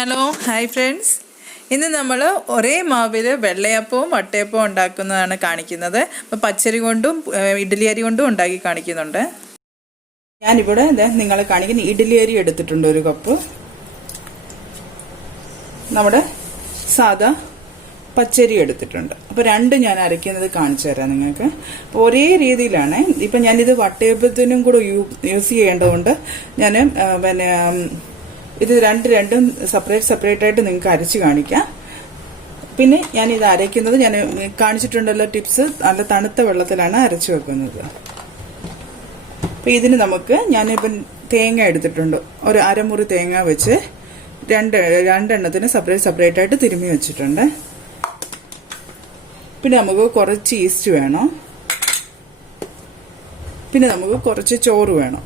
Hello hi friends, ഇന്ന് നമ്മൾ ഒരേ മാവിൽ വെള്ളയപ്പവും വട്ടയപ്പവും ഉണ്ടാക്കുന്നതാണ് കാണിക്കുന്നത്. അപ്പോൾ പച്ചരി കൊണ്ടും ഇഡ്ഡലി അരി കൊണ്ടും ഉണ്ടാക്കി കാണിക്കുന്നുണ്ട്. ഞാനിവിടെ നിങ്ങളെ കാണിക്കുന്ന ഇഡ്ഡലി അരി എടുത്തിട്ടുണ്ട്, 1 കപ്പ്. നമ്മുടെ സാദാ പച്ചരി എടുത്തിട്ടുണ്ട്. അപ്പോൾ രണ്ടും ഞാൻ അരയ്ക്കുന്നത് കാണിച്ചു തരാം നിങ്ങൾക്ക്. അപ്പോൾ ഒരേ രീതിയിലാണ്. ഇപ്പം ഞാനിത് വട്ടയപ്പത്തിനും കൂടെ യൂസ് ചെയ്യേണ്ടതുകൊണ്ട് ഞാൻ ഇത് രണ്ടും സെപ്പറേറ്റ് ആയിട്ട് നിങ്ങൾക്ക് അരച്ച് കാണിക്കാം. പിന്നെ ഞാനിത് അരയ്ക്കുന്നത് ഞാൻ കാണിച്ചിട്ടുണ്ടല്ലോ ടിപ്സ്. നല്ല തണുത്ത വെള്ളത്തിലാണ് അരച്ചു വെക്കുന്നത്. അപ്പോൾ ഇതിന് ഞാനിപ്പം തേങ്ങ എടുത്തിട്ടുണ്ട്. ഒരു അരമുറി തേങ്ങ വെച്ച് രണ്ടെണ്ണത്തിന് സെപ്പറേറ്റ് ആയിട്ട് തിരുമ്മി വെച്ചിട്ടുണ്ട്. പിന്നെ നമുക്ക് കുറച്ച് ഈസ്റ്റ് വേണം. പിന്നെ നമുക്ക് കുറച്ച് ചോറ് വേണം.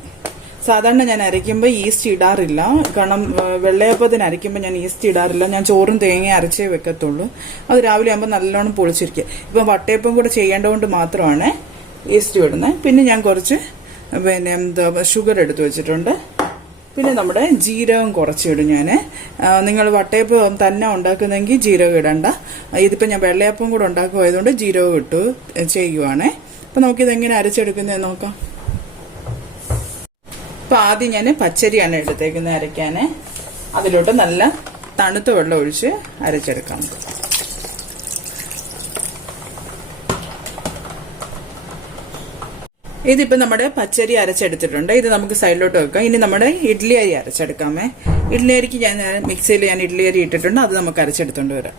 സാധാരണ ഞാൻ അരയ്ക്കുമ്പോൾ ഈസ്റ്റ് ഇടാറില്ല, കാരണം വെള്ളയപ്പത്തിന് അരയ്ക്കുമ്പോൾ ഞാൻ ഈസ്റ്റ് ഇടാറില്ല. ഞാൻ ചോറും തേങ്ങ അരച്ചേ വെക്കത്തുള്ളൂ. അത് രാവിലെ ആകുമ്പോൾ നല്ലോണം പൊളിച്ചിരിക്കുക. ഇപ്പം വട്ടയപ്പം കൂടെ ചെയ്യേണ്ടതുകൊണ്ട് മാത്രമാണ് ഈസ്റ്റ് ഇടുന്നത്. പിന്നെ ഞാൻ കുറച്ച് ഷുഗർ എടുത്ത് വെച്ചിട്ടുണ്ട്. പിന്നെ നമ്മുടെ ജീരകം കുറച്ചിടും ഞാൻ. നിങ്ങൾ വട്ടയപ്പം തന്നെ ഉണ്ടാക്കുന്നെങ്കിൽ ജീരകം ഇടണ്ട. ഇതിപ്പോൾ ഞാൻ വെള്ളയപ്പം കൂടെ ഉണ്ടാക്കുമായതുകൊണ്ട് ജീരകം ഇട്ട് ചെയ്യുവാണേ. അപ്പം നമുക്കിതെങ്ങനെ അരച്ചെടുക്കുന്നതെന്ന് നോക്കാം. ഇപ്പം ആദ്യം ഞാൻ പച്ചരിയാണ് എടുത്തേക്കുന്നത് അരയ്ക്കാൻ. അതിലോട്ട് നല്ല തണുത്ത വെള്ളം ഒഴിച്ച് അരച്ചെടുക്കാം. ഇതിപ്പോൾ നമ്മുടെ പച്ചരി അരച്ചെടുത്തിട്ടുണ്ട്. ഇത് നമുക്ക് സൈഡിലോട്ട് വെക്കാം. ഇനി നമ്മുടെ ഇഡ്ഡലി അരി അരച്ചെടുക്കാമേ. ഇഡ്ഡലി അരിക്ക് മിക്സിയിൽ ഞാൻ ഇഡ്ഡലി അരി ഇട്ടിട്ടുണ്ട്. അത് നമുക്ക് അരച്ചെടുത്തോണ്ട് വരാം.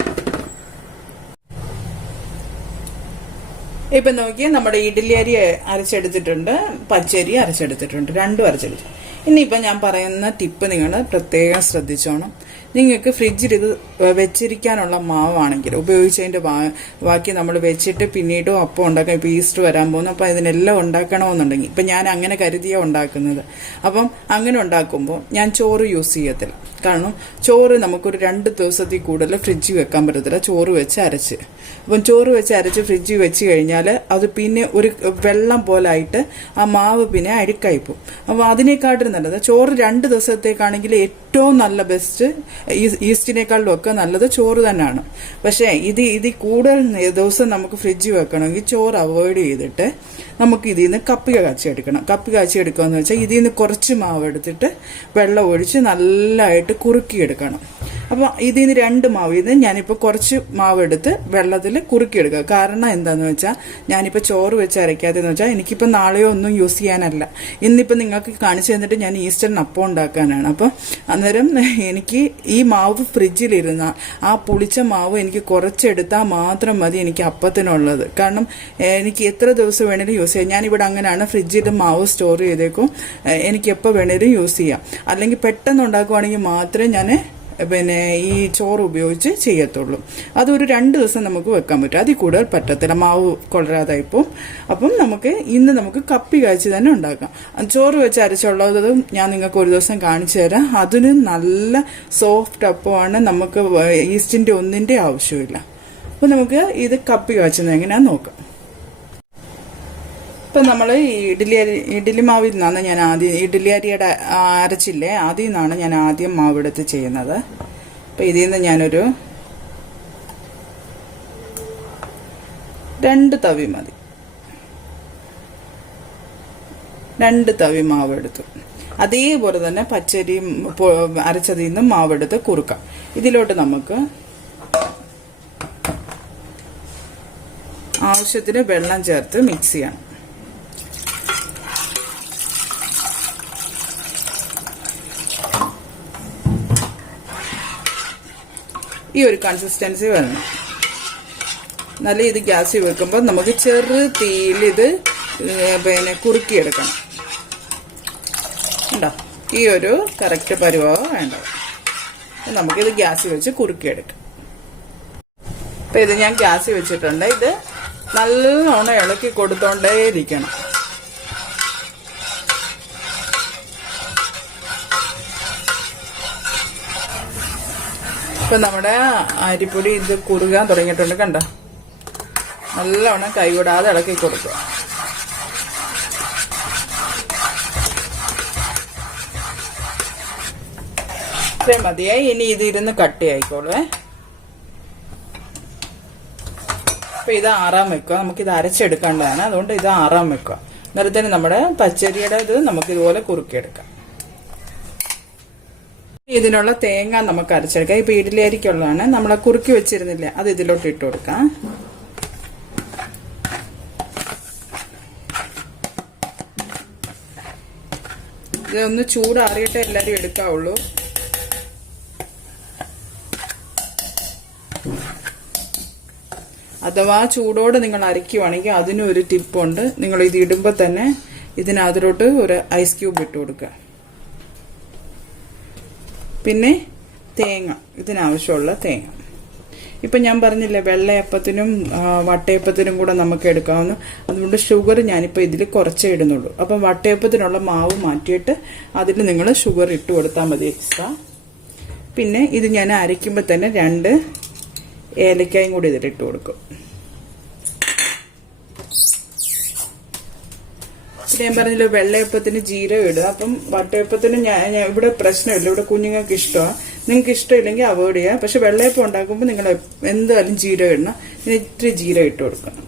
ഇപ്പം നോക്കിയാൽ നമ്മുടെ ഇഡ്ഡലി അരി അരച്ചെടുത്തിട്ടുണ്ട്, പച്ചരി അരച്ചെടുത്തിട്ടുണ്ട്, രണ്ടും അരച്ചെടുത്തു. ഇനിയിപ്പം ഞാൻ പറയുന്ന ടിപ്പ് നിങ്ങൾ പ്രത്യേകം ശ്രദ്ധിച്ചോണം. നിങ്ങൾക്ക് ഫ്രിഡ്ജിൽ ഇത് വെച്ചിരിക്കാനുള്ള മാവാണെങ്കിൽ ഉപയോഗിച്ചതിൻ്റെ ബാക്കി നമ്മൾ വെച്ചിട്ട് പിന്നീടും അപ്പം ഉണ്ടാക്കാം. ഇപ്പം ഈസ്റ്റർ വരാൻ പോകുന്നു. അപ്പം ഇതിനെല്ലാം ഉണ്ടാക്കണമെന്നുണ്ടെങ്കിൽ ഇപ്പം ഞാൻ അങ്ങനെ കരുതിയാണ് ഉണ്ടാക്കുന്നത്. അപ്പം അങ്ങനെ ഉണ്ടാക്കുമ്പോൾ ഞാൻ ചോറ് യൂസ് ചെയ്യത്തില്ല. കാരണം ചോറ് നമുക്കൊരു 2 ദിവസത്തിൽ കൂടുതൽ ഫ്രിഡ്ജിൽ വെക്കാൻ പറ്റത്തില്ല. ചോറ് വെച്ച് അരച്ച് ഫ്രിഡ്ജിൽ വെച്ച് കഴിഞ്ഞാൽ അത് പിന്നെ ഒരു വെള്ളം പോലായിട്ട് ആ മാവ് പിന്നെ അഴുക്കായിപ്പോവും. അപ്പോൾ അതിനേക്കാട്ടും നല്ലത് ചോറ് 2 ദിവസത്തേക്കാണെങ്കിൽ ഏറ്റവും നല്ല ബെസ്റ്റ്, ഈസ്റ്റിനേക്കാളും ഒക്കെ നല്ലത് ചോറ് തന്നെയാണ്. പക്ഷേ ഇത് കൂടുതൽ ദിവസം നമുക്ക് ഫ്രിഡ്ജിൽ വെക്കണമെങ്കിൽ ചോറ് അവോയ്ഡ് ചെയ്തിട്ട് നമുക്ക് ഇതിൽ നിന്ന് കപ്പി കാച്ചിയെടുക്കണം. കപ്പി കാച്ചിയെടുക്കുകയെന്ന് വെച്ചാൽ ഇതിൽ നിന്ന് കുറച്ച് മാവ് എടുത്തിട്ട് വെള്ളം ഒഴിച്ച് നല്ലതായിട്ട് കുറുക്കിയെടുക്കണം. അപ്പം ഇതിൽ നിന്ന് 2 മാവ് ഞാനിപ്പോൾ കുറച്ച് മാവ് എടുത്ത് വെള്ളത്തിൽ കുറുക്കിയെടുക്കുക. കാരണം എന്താണെന്ന് വെച്ചാൽ ഞാനിപ്പോൾ ചോറ് വെച്ച് അരയ്ക്കാതെന്ന് വെച്ചാൽ എനിക്കിപ്പോൾ നാളെയോ ഒന്നും യൂസ് ചെയ്യാനല്ല. ഇന്നിപ്പോൾ നിങ്ങൾക്ക് കാണിച്ചു തന്നിട്ട് ഞാൻ ഈസ്റ്ററിന് അപ്പം ഉണ്ടാക്കാനാണ്. അപ്പം അന്നേരം എനിക്ക് ഈ മാവ് ഫ്രിഡ്ജിലിരുന്ന ആ പുളിച്ച മാവ് എനിക്ക് കുറച്ചെടുത്താൽ മാത്രം മതി എനിക്ക് അപ്പത്തിനുള്ളത്. കാരണം എനിക്ക് എത്ര ദിവസം വേണേലും യൂസ് ചെയ്യാം. ഞാനിവിടെ അങ്ങനെയാണ്, ഫ്രിഡ്ജിൽ മാവ് സ്റ്റോർ ചെയ്തേക്കും. എനിക്ക് എപ്പോൾ വേണേലും യൂസ് ചെയ്യാം. അല്ലെങ്കിൽ പെട്ടെന്ന് ഉണ്ടാക്കുവാണെങ്കിൽ മാത്രമേ ഞാൻ ഈ ചോറ് ഉപയോഗിച്ച് ചെയ്യത്തുള്ളൂ. അതൊരു 2 ദിവസം നമുക്ക് വെക്കാൻ പറ്റും. അതിൽ കൂടുതൽ പറ്റത്തില്ല, മാവ് കൊളരാതായിപ്പോൾ. അപ്പം ഇന്ന് നമുക്ക് കപ്പി കാച്ചി തന്നെ ഉണ്ടാക്കാം. ചോറ് വെച്ച് അരച്ചുള്ളത് ഞാൻ നിങ്ങൾക്ക് ഒരു ദിവസം കാണിച്ചു തരാം. അതിന് നല്ല സോഫ്റ്റ് അപ്പമാണ്. നമുക്ക് ഈസ്റ്റിൻ്റെ ഒന്നിൻ്റെ ആവശ്യമില്ല. അപ്പം നമുക്ക് ഇത് കപ്പി കാച്ചുന്നത് എങ്ങനെയാണെന്ന് നോക്കാം. ഇപ്പം നമ്മൾ ഇഡ്ഡലി മാവിൽ നിന്നാണ് ഞാൻ ആദ്യം ഇഡ്ഡലി അരിയുടെ അരച്ചില്ലേ, അതിൽ നിന്നാണ് ഞാൻ ആദ്യം മാവെടുത്ത് ചെയ്യുന്നത്. അപ്പം ഇതിൽ നിന്ന് ഞാനൊരു 2 തവി മതി, 2 തവി മാവെടുത്തു. അതേപോലെ തന്നെ പച്ചരി അരച്ചതിൽ നിന്ന് മാവെടുത്ത് കുറുക്കാം. ഇതിലോട്ട് നമുക്ക് ആവശ്യത്തിന് വെള്ളം ചേർത്ത് മിക്സ് ചെയ്യണം. ഈ ഒരു കൺസിസ്റ്റൻസി വരണം. നല്ല ഇത് ഗ്യാസിൽ വെക്കുമ്പോൾ നമുക്ക് ചെറു തീയിൽ ഇത് കുറുക്കിയെടുക്കണം. ഉണ്ടോ? ഈ ഒരു കറക്റ്റ് പരുവം വേണ്ടത്. നമുക്കിത് ഗ്യാസിൽ വെച്ച് കുറുക്കിയെടുക്കാം. അപ്പം ഇത് ഞാൻ ഗ്യാസിൽ വെച്ചിട്ടുണ്ട്. ഇത് നല്ലോണം ഇളക്കി കൊടുത്തോണ്ടേ ഇരിക്കണം. ഇപ്പം നമ്മുടെ അരിപ്പൊടി ഇത് കുറുകാൻ തുടങ്ങിയിട്ടുണ്ട്. കണ്ടോ? നല്ലവണ്ണം കൈവിടാതെ ഇളക്കി കൊടുക്കുക. ഇത്രയും മതിയായി. ഇനി ഇത് ഇരുന്ന് കട്ടിയായിക്കോളൂ. അപ്പൊ ഇത് ആറാൻ വെക്കുക. നമുക്കിത് അരച്ചെടുക്കേണ്ടതാണ്, അതുകൊണ്ട് ഇത് ആറാൻ വെക്കുക. അന്നേരത്തിന് നമ്മുടെ പച്ചരിയുടെ ഇത് നമുക്ക് ഇതുപോലെ കുറുക്കിയെടുക്കാം. ഇതിനുള്ള തേങ്ങ നമുക്ക് അരച്ചെടുക്കാം. ഇപ്പൊ ഇഡ്ഡലി അരിക്കുള്ളതാണ്. നമ്മളെ കുറുക്കി വെച്ചിരുന്നില്ലേ, അത് ഇതിലോട്ട് ഇട്ട് കൊടുക്കാം. ഇതൊന്ന് ചൂടാറിയിട്ടേ എല്ലാരും എടുക്കാവുള്ളൂ. അഥവാ ചൂടോടെ നിങ്ങൾ അരയ്ക്കുവാണെങ്കിൽ അതിനും ഒരു ടിപ്പുണ്ട്. നിങ്ങൾ ഇത് ഇടുമ്പോൾ തന്നെ ഇതിനകത്തോട്ട് ഒരു ഐസ് ക്യൂബ് ഇട്ട് കൊടുക്കുക. പിന്നെ തേങ്ങ, ഇതിനാവശ്യമുള്ള തേങ്ങ. ഇപ്പം ഞാൻ പറഞ്ഞില്ലേ വെള്ളയപ്പത്തിനും വട്ടയപ്പത്തിനും കൂടെ നമുക്ക് എടുക്കാവുന്ന, അതുകൊണ്ട് ഷുഗർ ഞാനിപ്പോൾ ഇതിൽ കുറച്ചേ ഇടുന്നുള്ളൂ. അപ്പം വട്ടയപ്പത്തിനുള്ള മാവ് മാറ്റിയിട്ട് അതിൽ നിങ്ങൾ ഷുഗർ ഇട്ട് കൊടുത്താൽ മതി എക്സ്ട്രാ. പിന്നെ ഇത് ഞാൻ അരയ്ക്കുമ്പോൾ തന്നെ 2 ഏലക്കായും കൂടി ഇതിലിട്ട് കൊടുക്കും. പിന്നെ ഞാൻ പറഞ്ഞില്ല വെള്ളയപ്പത്തിന് ജീരകം ഇടുക. അപ്പം വട്ടയപ്പത്തിന് ഞാൻ ഇവിടെ പ്രശ്നമില്ല, ഇവിടെ കുഞ്ഞുങ്ങൾക്ക് ഇഷ്ടമാണ്. നിങ്ങൾക്ക് ഇഷ്ടമില്ലെങ്കിൽ അവോയ്ഡ് ചെയ്യുക. പക്ഷെ വെള്ളയപ്പം ഉണ്ടാക്കുമ്പോൾ നിങ്ങൾ എന്തായാലും ജീരകം ഇടണം. പിന്നെ ഇത്തിരി ജീരകം ഇട്ട് കൊടുക്കണം.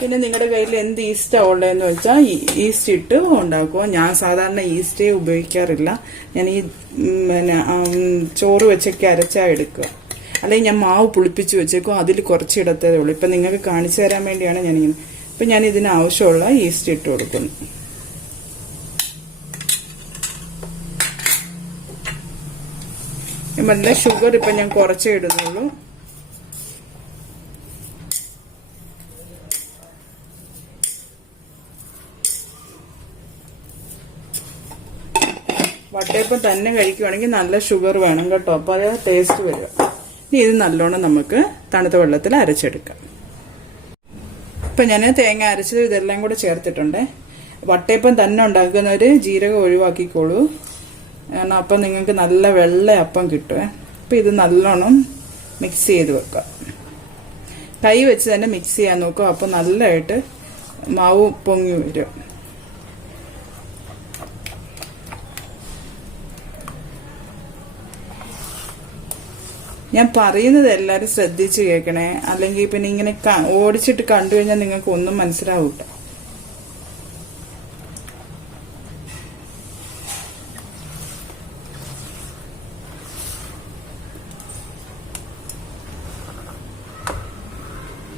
പിന്നെ നിങ്ങളുടെ കയ്യിൽ എന്ത് ഈസ്റ്റാണ് ഉള്ളതെന്ന് വെച്ചാൽ ഈസ്റ്റ് ഇട്ട് ഉണ്ടാക്കുക. ഞാൻ സാധാരണ ഈസ്റ്റേ ഉപയോഗിക്കാറില്ല. ഞാൻ ഈ ചോറ് വെച്ചൊക്കെ അരച്ചാ എടുക്കുക. അല്ലെങ്കിൽ ഞാൻ മാവ് പുളിപ്പിച്ച് വെച്ചേക്കും, അതിൽ കുറച്ചിടത്തേ ഉള്ളൂ. ഇപ്പം നിങ്ങൾക്ക് കാണിച്ചു തരാൻ വേണ്ടിയാണ് ഞാനിങ്ങനെ. ഇപ്പം ഞാൻ ഇതിന് ആവശ്യമുള്ള ഈസ്റ്റ് ഇട്ട് കൊടുക്കുന്നു. നല്ല ഷുഗർ ഇപ്പം ഞാൻ കുറച്ചേ ഇടുന്നുള്ളൂ. വട്ടയപ്പം തന്നെ കഴിക്കുവാണെങ്കിൽ നല്ല ഷുഗർ വേണം കേട്ടോ, അപ്പോൾ അത് ടേസ്റ്റ് വരിക. ഇനി ഇത് നല്ലോണം നമുക്ക് തണുത്ത വെള്ളത്തിൽ അരച്ചെടുക്കാം. ഇപ്പം ഞാൻ തേങ്ങ അരച്ചത് ഇതെല്ലാം കൂടെ ചേർത്തിട്ടുണ്ട്. വട്ടയപ്പം തന്നെ ഉണ്ടാക്കുന്നവർ ജീരകം ഒഴിവാക്കിക്കോളൂ, കാരണം അപ്പം നിങ്ങൾക്ക് നല്ല വെള്ളയപ്പം കിട്ടുമേ. അപ്പം ഇത് നല്ലോണം മിക്സ് ചെയ്ത് വെക്കാം. കൈ വെച്ച് തന്നെ മിക്സ് ചെയ്യാൻ നോക്കുക. അപ്പം നല്ലതായിട്ട് മാവ് പൊങ്ങി വരും. ഞാൻ പറയുന്നത് എല്ലാവരും ശ്രദ്ധിച്ച് കേൾക്കണേ, അല്ലെങ്കിൽ പിന്നെ ഇങ്ങനെ ഓടിച്ചിട്ട് കണ്ടു കഴിഞ്ഞാൽ നിങ്ങൾക്ക് ഒന്നും മനസ്സിലാവൂട്ട.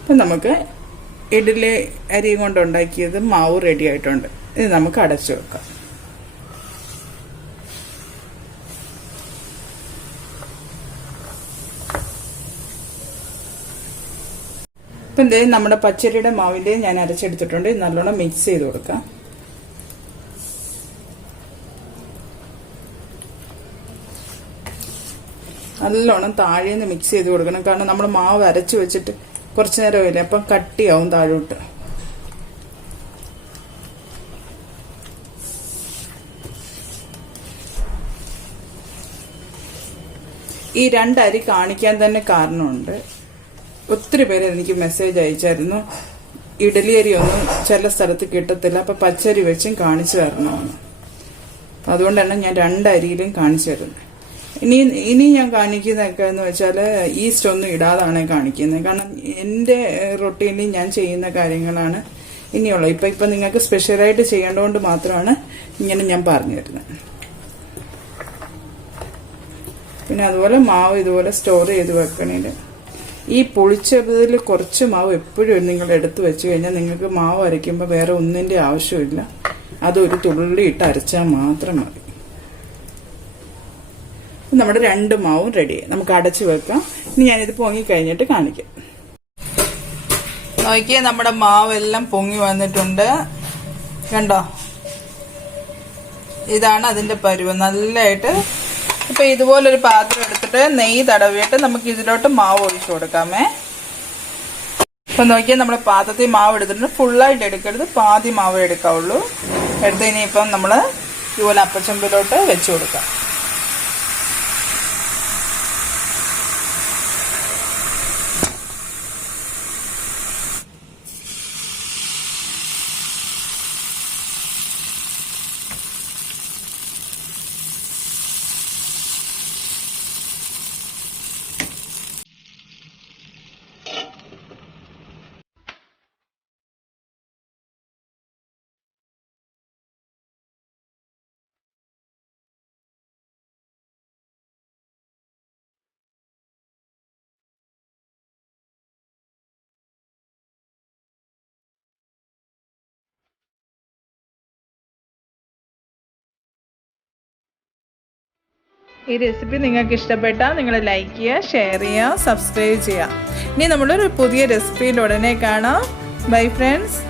അപ്പം നമുക്ക് ഇഡ്ഡലി അരിയും കൊണ്ടുണ്ടാക്കിയത് മാവ് റെഡി ആയിട്ടുണ്ട്. ഇത് നമുക്ക് അടച്ചു വെക്കാം. ഇപ്പം എന്തേ നമ്മുടെ പച്ചരിയുടെ മാവിൻ്റെ ഞാൻ അരച്ചെടുത്തിട്ടുണ്ട്. നല്ലോണം മിക്സ് ചെയ്ത് കൊടുക്കാം. നല്ലോണം താഴേന്ന് മിക്സ് ചെയ്ത് കൊടുക്കണം, കാരണം നമ്മൾ മാവ് അരച്ച് വെച്ചിട്ട് കുറച്ചു നേരമില്ല, അപ്പം കട്ടിയാവും താഴോട്ട്. ഈ 2 അരി കാണിക്കാൻ തന്നെ കാരണമുണ്ട്. ഒത്തിരി പേര് എനിക്ക് മെസ്സേജ് അയച്ചായിരുന്നു, ഇഡലി അരി ഒന്നും ചില സ്ഥലത്ത് കിട്ടത്തില്ല, അപ്പൊ പച്ചരി വെച്ചും കാണിച്ചു തരണമെന്ന്. അതുകൊണ്ടാണ് ഞാൻ 2 അരിയിലും കാണിച്ചു തരുന്നത്. ഇനി ഞാൻ കാണിക്കുന്നതൊക്കെ എന്ന് വെച്ചാൽ ഈസ്റ്റ് ഒന്നും ഇടാതാണ് കാണിക്കുന്നത്, കാരണം എൻ്റെ റൊട്ടീനിൽ ഞാൻ ചെയ്യുന്ന കാര്യങ്ങളാണ് ഇനിയുള്ളത്. ഇപ്പൊ നിങ്ങൾക്ക് സ്പെഷ്യലായിട്ട് ചെയ്യേണ്ടതുകൊണ്ട് മാത്രമാണ് ഇങ്ങനെ ഞാൻ പറഞ്ഞു തരുന്നത്. പിന്നെ അതുപോലെ മാവ് ഇതുപോലെ സ്റ്റോർ ചെയ്ത് വെക്കണേല് ഈ പുളിച്ചതിൽ കുറച്ച് മാവ് എപ്പോഴും നിങ്ങൾ എടുത്തു വെച്ച് കഴിഞ്ഞാൽ നിങ്ങൾക്ക് മാവ് അരയ്ക്കുമ്പോൾ വേറെ ഒന്നിൻ്റെ ആവശ്യമില്ല, അതൊരു തുള്ളി ഇട്ട് അരച്ചാൽ മാത്രം മതി. നമ്മുടെ 2 മാവും റെഡിയായി. നമുക്ക് അടച്ചു വെക്കാം. ഇനി ഞാനിത് പൊങ്ങി കഴിഞ്ഞിട്ട് കാണിക്കാം. നോക്കിയേ, നമ്മുടെ മാവെല്ലാം പൊങ്ങി വന്നിട്ടുണ്ട്. കണ്ടോ, ഇതാണ് അതിന്റെ പരുവം. നല്ലതായിട്ട് ഇപ്പൊ ഇതുപോലൊരു പാത്രം എടുത്തിട്ട് നെയ്യ് തടവിയിട്ട് നമുക്ക് ഇതിലോട്ട് മാവ് ഒഴിച്ചു കൊടുക്കാമേ. ഇപ്പൊ നോക്കിയാൽ നമ്മുടെ പാത്രത്തിൽ മാവ് എടുത്തിട്ട് ഫുള്ളായിട്ട് എടുക്കരുത്, പാതി മാവ് എടുക്കാവുള്ളൂ. എടുത്ത് ഇനിയിപ്പം നമ്മള് ഇതുപോലെ അപ്പച്ചമ്പിലോട്ട് വെച്ചു കൊടുക്കാം. ഈ റെസിപ്പി നിങ്ങൾക്ക് ഇഷ്ടപ്പെട്ടാൽ നിങ്ങൾ ലൈക്ക് ചെയ്യുക, ഷെയർ ചെയ്യുക, സബ്സ്ക്രൈബ് ചെയ്യുക. ഇനി നമ്മളൊരു പുതിയ റെസിപ്പിയിൽ ഉടനെ കാണാം. Bye friends.